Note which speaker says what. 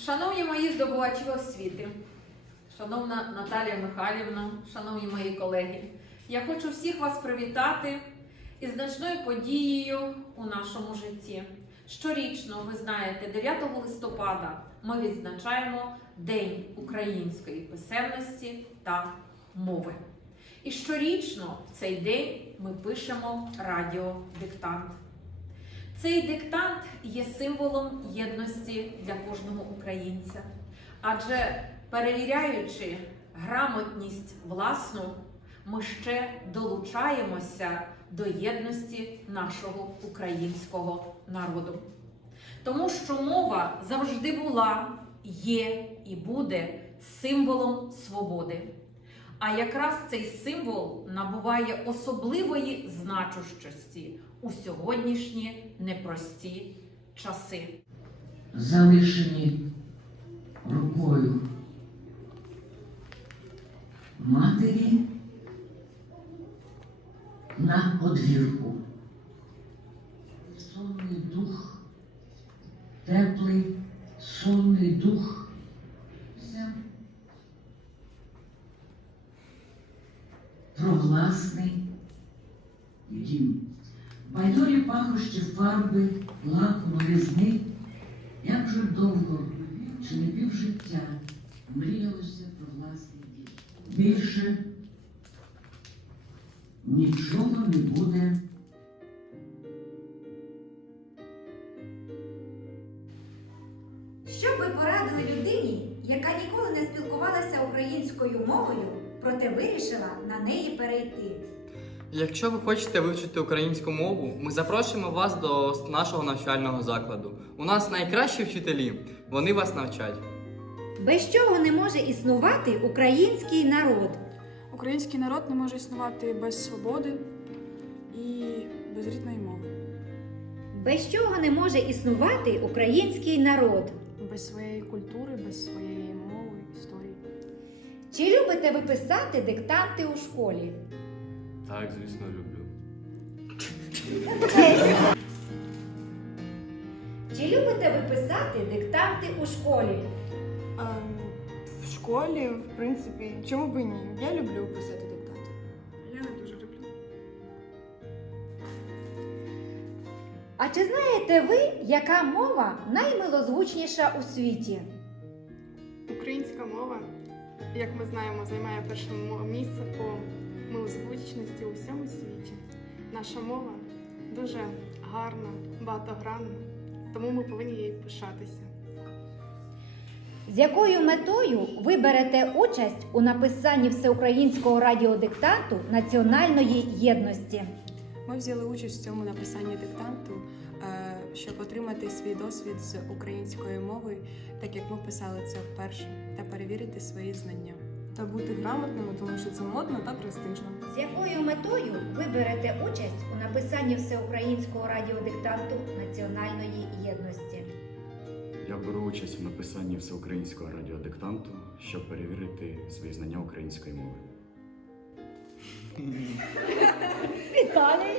Speaker 1: Шановні мої здобувачі освіти, шановна Наталія Михайлівна, шановні мої колеги, я хочу всіх вас привітати із значною подією у нашому житті. Щорічно, ви знаєте, 9 листопада ми відзначаємо День української писемності та мови. І щорічно в цей день ми пишемо радіодиктант. Цей диктант є символом єдності для кожного українця, адже перевіряючи грамотність власну, ми ще долучаємося до єдності нашого українського народу. Тому що мова завжди була, є і буде символом свободи. А якраз цей символ набуває особливої значущості у сьогоднішні непрості часи.
Speaker 2: залишені рукою матері на одвірку. Сонний дух, теплий, сонний дух. Все Про власний дім. Байдорі пахощі фарби, лаку, новизни, як вже довго, чи не півжиття, мріялося про власний дім. Більше нічого не буде.
Speaker 3: Що ви порадили людині, яка ніколи не спілкувалася українською мовою, проте вирішила на неї перейти?
Speaker 4: Якщо ви хочете вивчити українську мову, ми запрошуємо вас до нашого навчального закладу. У нас найкращі вчителі, вони вас навчать.
Speaker 3: Без чого не може існувати український народ?
Speaker 5: Український народ не може існувати без свободи і без рідної мови,
Speaker 3: Без чого не може існувати український народ?
Speaker 5: без своєї культури, без своєї мови, історії.
Speaker 3: Чи любите ви писати диктанти у школі?
Speaker 6: Так, звісно, люблю.
Speaker 3: Чи любите ви писати диктанти у школі?
Speaker 7: Ем, В школі, в принципі, чому б і ні? Я люблю писати диктанти.
Speaker 5: Я не дуже люблю.
Speaker 3: А чи знаєте ви, яка мова наймилозвучніша у світі?
Speaker 7: Українська мова, як ми знаємо, займає перше місце по милозвучності у всьому світі. Наша мова дуже гарна, багатогранна, тому ми повинні їй пишатися.
Speaker 3: З якою метою ви берете участь у написанні всеукраїнського радіодиктанту національної єдності?
Speaker 8: Ми взяли участь в цьому написанні диктанту, е, щоб отримати свій досвід з української мови, так як ми писали це вперше, та перевірити свої знання.
Speaker 7: Та бути грамотними, тому що це модно та престижно.
Speaker 3: З якою метою ви берете участь у написанні всеукраїнського радіодиктанту національної єдності?
Speaker 6: Я беру участь у написанні всеукраїнського радіодиктанту, щоб перевірити свої знання української мови.
Speaker 3: Віталій!